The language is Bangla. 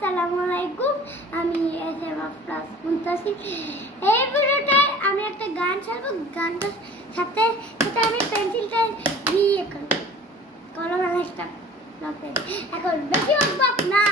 আসসালামু আলাইকুম, আমি এসএম আফরাজ মুনতাসির। এই ভিডিওটায় আমি একটা গান ছাড়বো, গানটার সাথে সাথে আমি পেন্সিলটা দিয়ে করব, কলম আলাইস্টা না পেন। এখন বেশি বক না